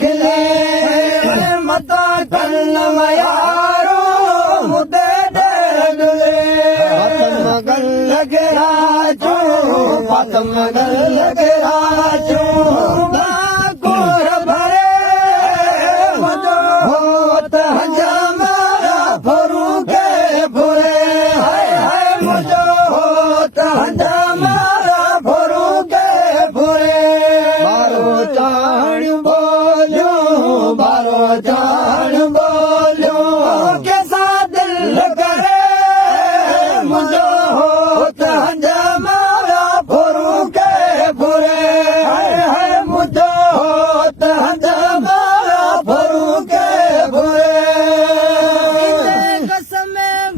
खिले मता कन मयारो मुदे दे दुले मगन लगे राजू पतम मगन लगे राजू बाकोर भरे मजो होत हजामा फरू के फुरे हाय हाय मजो होत हजामा फरू के फुरे बारो चाण बोलो बारो चाण बोलो कैसा दिल करे मुझो होत हजामा फरू के फुरे हाय हाय मुझो होत हजामा फरू के फुरे कसम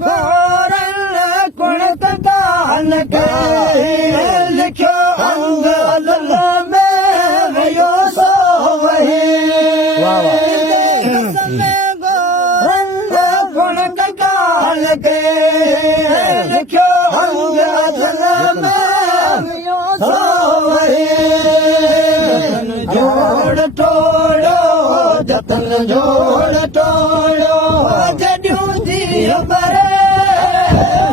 घोरन कुणत दान के लिखो अंग अदल में यो सो वही कसम घोरन कुणत दान के लिखो अंग अदल में यो सो वही जोड़ टोड़ो जतन जोड़ टोड़ो जॾियूं थी बरे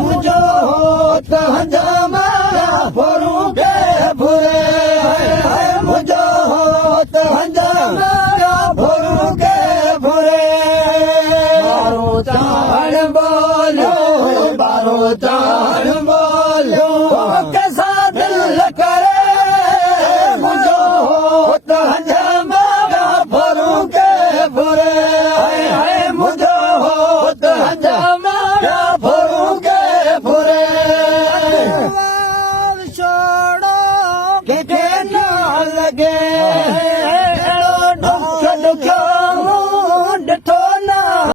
मुझो होत हजामा फरू के फुरे हाय मुझो होत हजामा फरू के फुरे बारो चाण बोलो बारो चाण